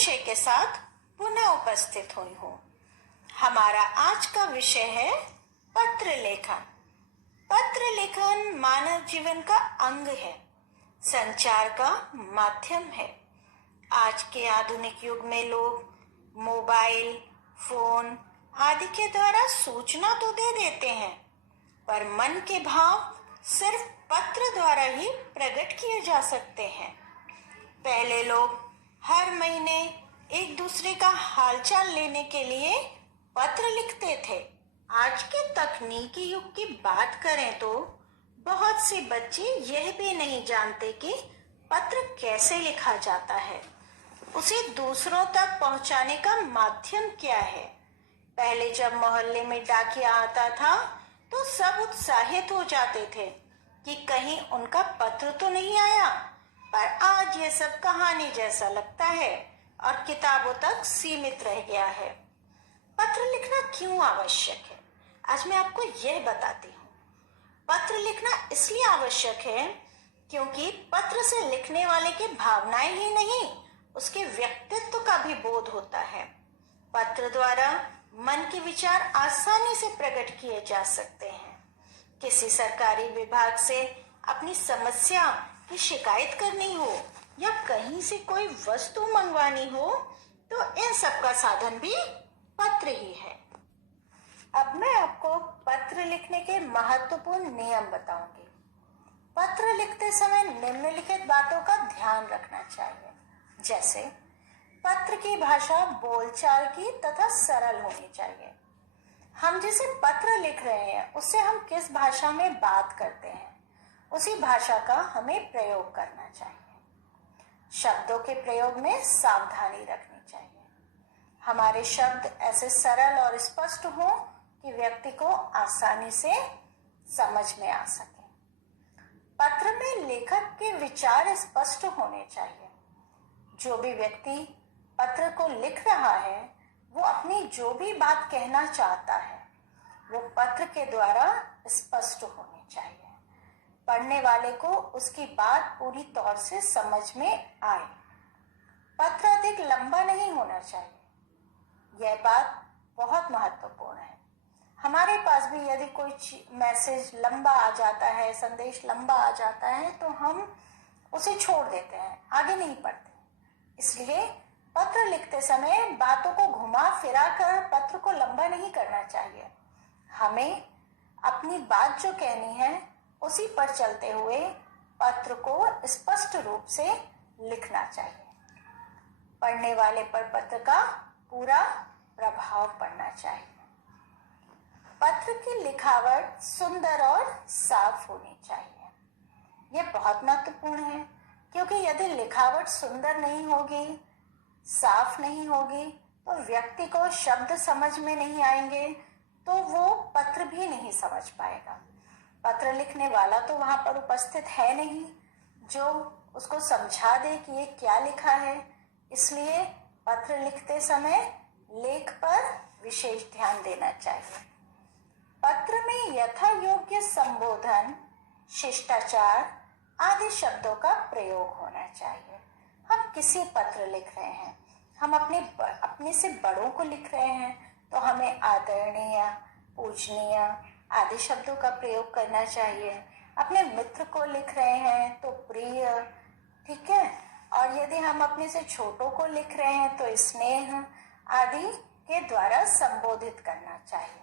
विषय के साथ पुनः उपस्थित हुई हूँ। हमारा आज का विषय है पत्र लेखन। पत्र लेखन मानव जीवन का अंग है, संचार का माध्यम है। आज के आधुनिक युग में लोग मोबाइल, फोन आदि के द्वारा सूचना तो दे देते हैं, पर मन के भाव सिर्फ पत्र द्वारा ही प्रकट किए जा सकते हैं। पहले लोग हर महीने एक दूसरे का हालचाल लेने के लिए पत्र लिखते थे। आज के तकनीकी युग की बात करें तो बहुत से बच्चे यह भी नहीं जानते कि पत्र कैसे लिखा जाता है, उसे दूसरों तक पहुंचाने का माध्यम क्या है। पहले जब मोहल्ले में डाकिया आता था तो सब उत्साहित हो जाते थे कि कहीं उनका पत्र तो नहीं आया, पर आज ये सब कहानी जैसा लगता है और किताबों तक सीमित रह गया है। पत्र लिखना क्यों आवश्यक है, आज मैं आपको यह बताती हूँ। पत्र लिखना इसलिए आवश्यक है क्योंकि पत्र से लिखने वाले की भावनाएं ही नहीं, उसके व्यक्तित्व का भी बोध होता है। पत्र द्वारा मन के विचार आसानी से प्रकट किए जा सकते हैं। किसी सरकारी विभाग से अपनी समस्या की शिकायत करनी हो या कहीं से कोई वस्तु मंगवानी हो तो इन सब का साधन भी पत्र ही है। अब मैं आपको पत्र लिखने के महत्वपूर्ण नियम बताऊंगी। पत्र लिखते समय निम्नलिखित बातों का ध्यान रखना चाहिए, जैसे पत्र की भाषा बोलचाल की तथा सरल होनी चाहिए। हम जिसे पत्र लिख रहे हैं उससे हम किस भाषा में बात करते हैं, उसी भाषा का हमें प्रयोग करना चाहिए। शब्दों के प्रयोग में सावधानी रखनी चाहिए। हमारे शब्द ऐसे सरल और स्पष्ट हों कि व्यक्ति को आसानी से समझ में आ सके। पत्र में लेखक के विचार स्पष्ट होने चाहिए। जो भी व्यक्ति पत्र को लिख रहा है वो अपनी जो भी बात कहना चाहता है वो पत्र के द्वारा स्पष्ट होनी चाहिए। पढ़ने वाले को उसकी बात पूरी तौर से समझ में आए। पत्र अधिक लंबा नहीं होना चाहिए, यह बात बहुत महत्वपूर्ण है। हमारे पास भी यदि कोई मैसेज लंबा आ जाता है, संदेश लंबा आ जाता है तो हम उसे छोड़ देते हैं, आगे नहीं पढ़ते। इसलिए पत्र लिखते समय बातों को घुमा फिरा कर पत्र को लंबा नहीं करना चाहिए। हमें अपनी बात जो कहनी है उसी पर चलते हुए पत्र को स्पष्ट रूप से लिखना चाहिए। पढ़ने वाले पर पत्र का पूरा प्रभाव पड़ना चाहिए। पत्र की लिखावट सुंदर और साफ होनी चाहिए। यह बहुत महत्वपूर्ण है क्योंकि यदि लिखावट सुंदर नहीं होगी, साफ नहीं होगी तो व्यक्ति को शब्द समझ में नहीं आएंगे तो वो पत्र भी नहीं समझ पाएगा। पत्र लिखने वाला तो वहां पर उपस्थित है नहीं जो उसको समझा दे कि ये क्या लिखा है। इसलिए पत्र लिखते समय लेख पर विशेष ध्यान देना चाहिए। पत्र में यथा योग्य संबोधन, शिष्टाचार आदि शब्दों का प्रयोग होना चाहिए। हम किसी पत्र लिख रहे हैं, हम अपने से बड़ों को लिख रहे हैं तो हमें आदरणीय, पूजनीय आदि शब्दों का प्रयोग करना चाहिए। अपने मित्र को लिख रहे हैं तो प्रिय, ठीक है। और यदि हम अपने से छोटों को लिख रहे हैं तो स्नेह आदि के द्वारा संबोधित करना चाहिए।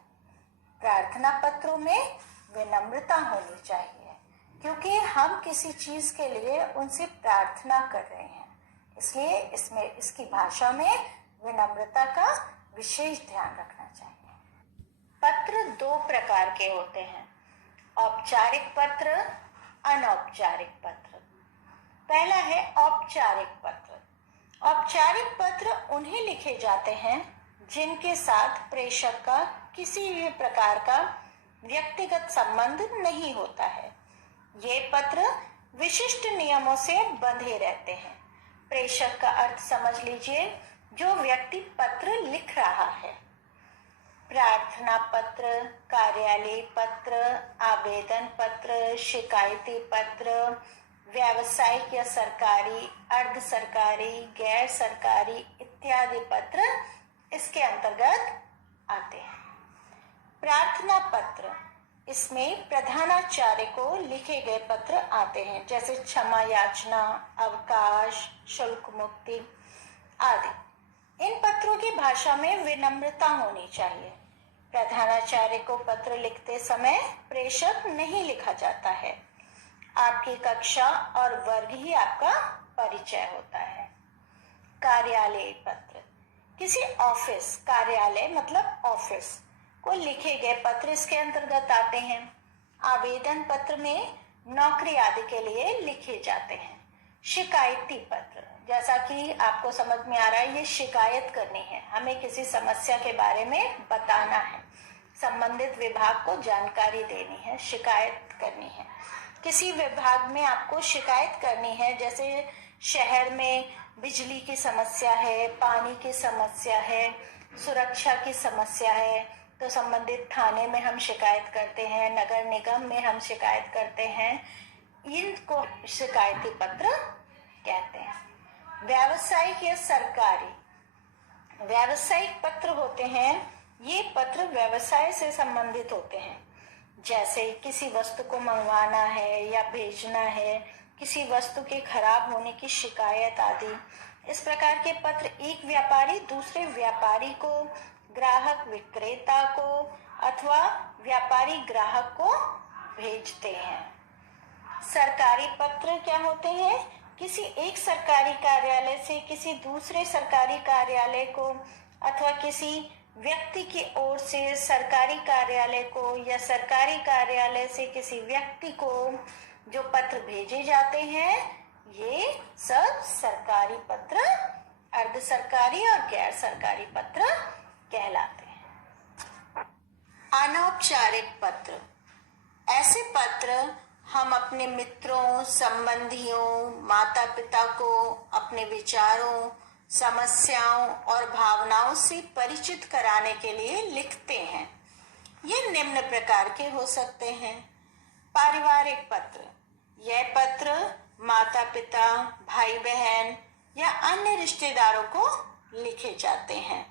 प्रार्थना पत्रों में विनम्रता होनी चाहिए क्योंकि हम किसी चीज के लिए उनसे प्रार्थना कर रहे हैं, इसलिए इसकी भाषा में विनम्रता का विशेष ध्यान रखना चाहिए। पत्र दो प्रकार के होते हैं, औपचारिक पत्र, अनौपचारिक पत्र। पहला है औपचारिक पत्र। औपचारिक पत्र उन्हें लिखे जाते हैं जिनके साथ प्रेषक का किसी भी प्रकार का व्यक्तिगत संबंध नहीं होता है। ये पत्र विशिष्ट नियमों से बंधे रहते हैं। प्रेषक का अर्थ समझ लीजिए, जो व्यक्ति पत्र लिख रहा है। प्रार्थना पत्र, कार्यालय पत्र, आवेदन पत्र, शिकायती पत्र, व्यावसायिक या सरकारी, अर्ध सरकारी, गैर सरकारी इत्यादि पत्र इसके अंतर्गत आते हैं। प्रार्थना पत्र, इसमें प्रधानाचार्य को लिखे गए पत्र आते हैं, जैसे क्षमा याचना, अवकाश, शुल्क मुक्ति आदि। इन पत्रों की भाषा में विनम्रता होनी चाहिए। प्रधानाचार्य को पत्र लिखते समय प्रेषक नहीं लिखा जाता है। आपकी कक्षा और वर्ग ही आपका परिचय होता है। कार्यालय पत्र, किसी ऑफिस, कार्यालय मतलब ऑफिस को लिखे गए पत्र इसके अंतर्गत आते हैं। आवेदन पत्र में नौकरी आदि के लिए लिखे जाते हैं। शिकायती पत्र, जैसा कि आपको समझ में आ रहा है, ये शिकायत करनी है, हमें किसी समस्या के बारे में बताना है, संबंधित विभाग को जानकारी देनी है, शिकायत करनी है। किसी विभाग में आपको शिकायत करनी है, जैसे शहर में बिजली की समस्या है, पानी की समस्या है, सुरक्षा की समस्या है, तो संबंधित थाने में हम शिकायत करते हैं, नगर निगम में हम शिकायत करते हैं। इनको शिकायती पत्र कहते हैं। व्यावसायिक या सरकारी, व्यावसायिक पत्र होते हैं, ये पत्र व्यवसाय से संबंधित होते हैं, जैसे किसी वस्तु को मंगवाना है या भेजना है, किसी वस्तु के खराब होने की शिकायत आदि। इस प्रकार के पत्र एक व्यापारी दूसरे व्यापारी को, ग्राहक विक्रेता को अथवा व्यापारी ग्राहक को भेजते हैं। सरकारी पत्र क्या होते हैं? किसी एक सरकारी कार्यालय से किसी दूसरे सरकारी कार्यालय को अथवा किसी व्यक्ति की ओर से सरकारी कार्यालय को या सरकारी कार्यालय से किसी व्यक्ति को जो पत्र भेजे जाते हैं, ये सब सरकारी पत्र, अर्ध सरकारी और गैर सरकारी पत्र कहलाते हैं। अनौपचारिक पत्र, ऐसे पत्र हम अपने मित्रों, संबंधियों, माता पिता को अपने विचारों, समस्याओं और भावनाओं से परिचित कराने के लिए लिखते हैं। ये निम्न प्रकार के हो सकते हैं। पारिवारिक पत्र, यह पत्र माता पिता, भाई बहन या अन्य रिश्तेदारों को लिखे जाते हैं।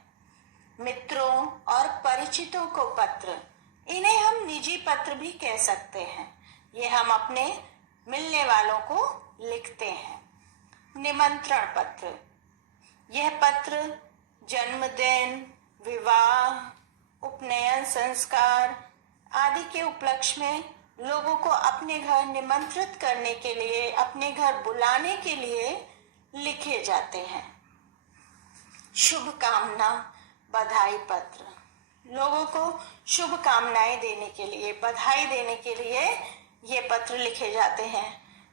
मित्रों और परिचितों को पत्र, इन्हें हम निजी पत्र भी कह सकते हैं। ये हम अपने मिलने वालों को लिखते हैं। निमंत्रण पत्र, यह पत्र जन्मदिन, विवाह, उपनयन संस्कार आदि के उपलक्ष्य में लोगों को अपने घर निमंत्रित करने के लिए, अपने घर बुलाने के लिए लिखे जाते हैं। शुभकामना बधाई पत्र, लोगों को शुभकामनाएं देने के लिए, बधाई देने के लिए ये पत्र लिखे जाते हैं।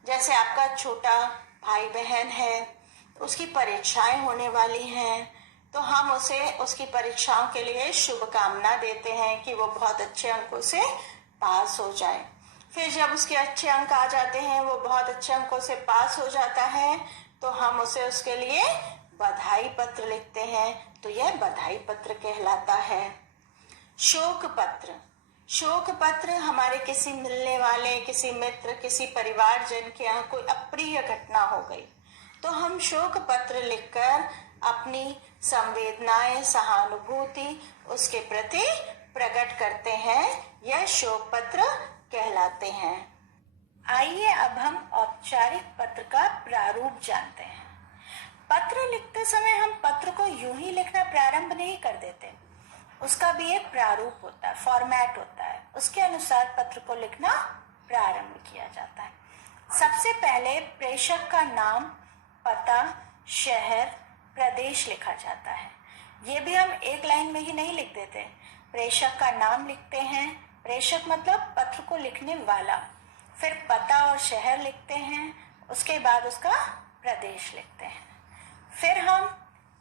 जैसे आपका छोटा भाई बहन है, उसकी परीक्षाएं होने वाली हैं, तो हम उसे उसकी परीक्षाओं के लिए शुभकामना देते हैं कि वो बहुत अच्छे अंकों से पास हो जाए। फिर जब उसके अच्छे अंक आ जाते हैं, वो बहुत अच्छे अंकों से पास हो जाता है, तो हम उसे उसके लिए बधाई पत्र लिखते हैं, तो यह बधाई पत्र कहलाता है। शोक पत्र, शोक पत्र हमारे किसी मिलने वाले, किसी मित्र, किसी परिवारजन के यहाँ कोई अप्रिय घटना हो गई, तो हम शोक पत्र लिखकर अपनी संवेदनाएं, सहानुभूति उसके प्रति प्रकट करते हैं। यह शोक पत्र कहलाते हैं। आइए अब हम औपचारिक पत्र का प्रारूप जानते हैं। पत्र लिखते समय हम पत्र को यूं ही लिखना प्रारंभ नहीं कर देते, उसका भी एक प्रारूप होता है, फॉर्मेट होता है, उसके अनुसार पत्र को लिखना प्रारंभ किया जाता है। सबसे पहले प्रेषक का नाम, पता, शहर, प्रदेश लिखा जाता है। ये भी हम एक लाइन में ही नहीं लिख देते। प्रेषक का नाम लिखते हैं, प्रेषक मतलब पत्र को लिखने वाला, फिर पता और शहर लिखते हैं, उसके बाद उसका प्रदेश लिखते हैं। फिर हम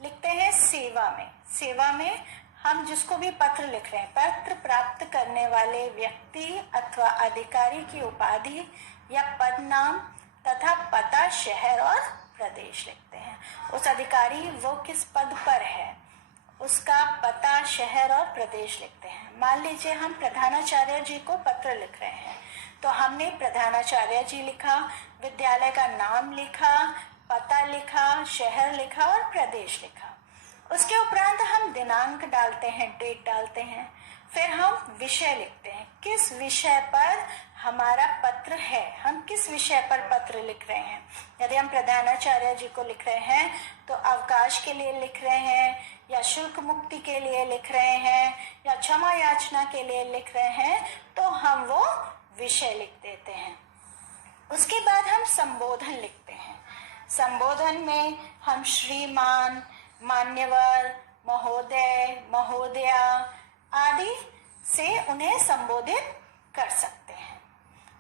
लिखते हैं सेवा में। सेवा में हम जिसको भी पत्र लिख रहे हैं, पत्र प्राप्त करने वाले व्यक्ति अथवा अधिकारी की उपाधि या पद नाम तथा पता, शहर और प्रदेश लिखते हैं। उस अधिकारी वो किस पद पर है, उसका पता, शहर और प्रदेश लिखते हैं। मान लीजिए हम प्रधानाचार्य जी को पत्र लिख रहे हैं, तो हमने प्रधानाचार्य जी लिखा, विद्यालय का नाम लिखा, पता लिखा, शहर लिखा और प्रदेश लिखा। उसके उपरांत हम दिनांक डालते हैं, डेट डालते हैं। फिर हम विषय लिखते हैं, किस विषय पर हमारा पत्र है, हम किस विषय पर पत्र लिख रहे हैं। यदि हम प्रधानाचार्य जी को लिख रहे हैं तो अवकाश के लिए लिख रहे हैं, या शुल्क मुक्ति के लिए लिख रहे हैं, या क्षमा याचना के लिए लिख रहे हैं, तो हम वो विषय लिख देते हैं। उसके बाद हम संबोधन लिखते हैं। संबोधन में हम श्रीमान, मान्यवर, महोदय, महोदया आदि से उन्हें संबोधित कर सकते हैं।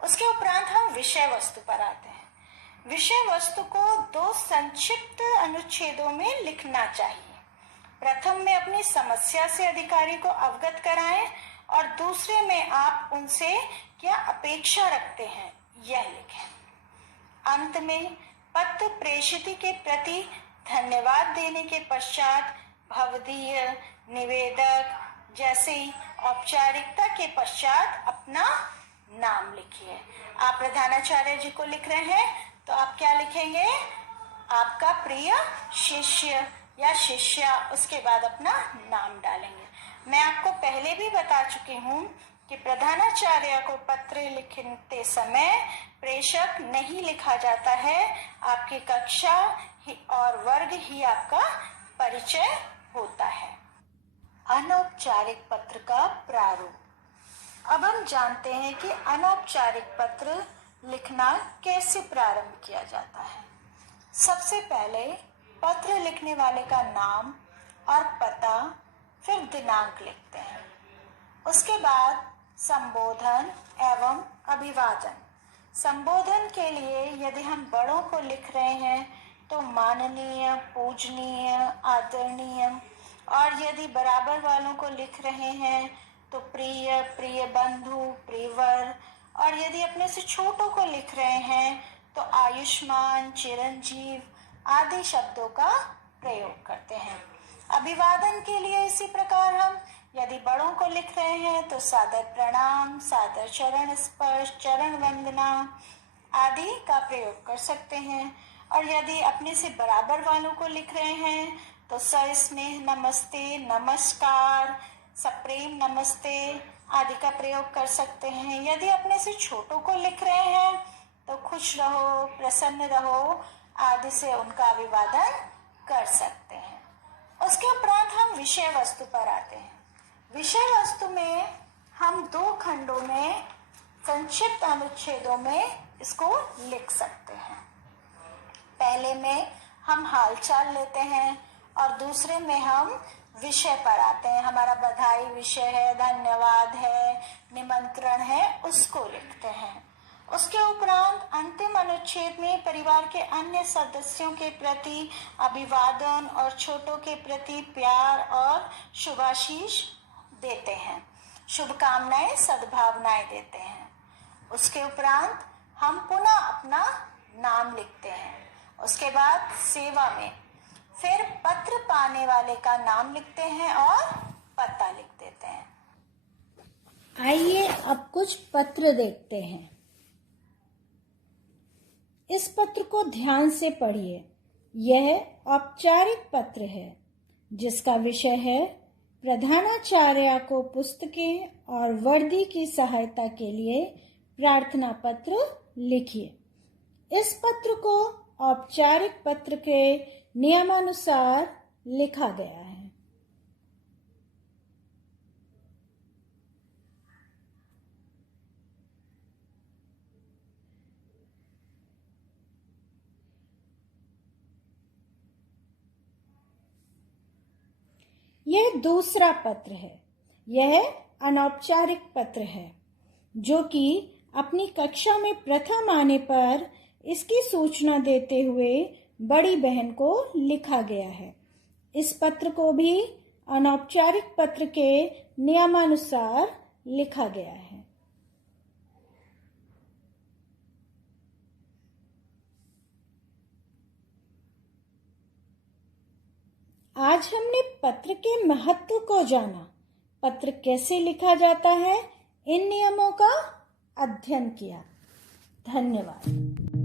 उसके उपरांत हम विषय वस्तु पर आते हैं। विषय वस्तु को 2 संक्षिप्त अनुच्छेदों में लिखना चाहिए। प्रथम में अपनी समस्या से अधिकारी को अवगत कराएं और दूसरे में आप उनसे क्या अपेक्षा रखते हैं यह लिखें। अंत में पत्र प्रेषित के प्रति धन्यवाद देने के पश्चात भवदीय, निवेदक जैसे औपचारिकता के पश्चात अपना नाम लिखिए। आप प्रधानाचार्य जी को लिख रहे हैं तो आप क्या लिखेंगे, आपका प्रिय शिष्य या शिष्या, उसके बाद अपना नाम डालेंगे। मैं आपको पहले भी बता चुकी हूँ कि प्रधानाचार्य को पत्र लिखते समय प्रेषक नहीं लिखा जाता है, आपकी कक्षा ही और वर्ग ही आपका परिचय होता है। अनौपचारिक पत्र का प्रारूप। अब हम जानते हैं कि अनौपचारिक पत्र लिखना कैसे प्रारंभ किया जाता है। सबसे पहले पत्र लिखने वाले का नाम और पता, फिर दिनांक लिखते हैं। उसके बाद संबोधन एवं अभिवादन। संबोधन के लिए यदि हम बड़ों को लिख रहे हैं तो माननीय, पूजनीय, आदरणीय, और यदि बराबर वालों को लिख रहे हैं तो प्रिय, प्रिय बंधु, प्रियवर, और यदि अपने से छोटों को लिख रहे हैं तो आयुष्मान, चिरंजीव आदि शब्दों का प्रयोग करते हैं। अभिवादन के लिए इसी प्रकार हम यदि बड़ों को लिख रहे हैं तो सादर प्रणाम, सादर चरण स्पर्श, चरण वंदना आदि का प्रयोग कर सकते हैं। और यदि अपने से बराबर वालों को लिख रहे हैं तो सस्नेह नमस्ते, नमस्कार, सप्रेम नमस्ते आदि का प्रयोग कर सकते हैं। यदि अपने से छोटों को लिख रहे हैं तो खुश रहो, प्रसन्न रहो आदि से उनका अभिवादन कर सकते हैं। उसके उपरांत हम विषय वस्तु पर आते हैं। विषय वस्तु में हम 2 खंडों में संक्षिप्त अनुच्छेदों में इसको लिख सकते हैं। पहले में हम हालचाल लेते हैं और दूसरे में हम विषय पर आते हैं। हमारा बधाई विषय है, धन्यवाद है, निमंत्रण है, उसको लिखते हैं। उसके उपरांत अंतिम अनुच्छेद में परिवार के अन्य सदस्यों के प्रति अभिवादन और छोटों के प्रति प्यार और शुभाशीष देते हैं, शुभकामनाएं, सद्भावनाएं देते हैं। उसके उपरांत हम पुनः अपना नाम लिखते हैं। उसके बाद सेवा में फिर पत्र पाने वाले का नाम लिखते हैं और पता लिख देते हैं। आइए अब कुछ पत्र देखते हैं। इस पत्र को ध्यान से पढ़िए। यह औपचारिक पत्र है जिसका विषय है प्रधानाचार्य को पुस्तकें और वर्दी की सहायता के लिए प्रार्थना पत्र लिखिए। इस पत्र को औपचारिक पत्र के नियमानुसार लिखा गया है। यह दूसरा पत्र है। यह अनौपचारिक पत्र है जो कि अपनी कक्षा में प्रथम आने पर इसकी सूचना देते हुए बड़ी बहन को लिखा गया है। इस पत्र को भी अनौपचारिक पत्र के नियमानुसार लिखा गया है। आज हमने पत्र के महत्व को जाना, पत्र कैसे लिखा जाता है, इन नियमों का अध्ययन किया। धन्यवाद।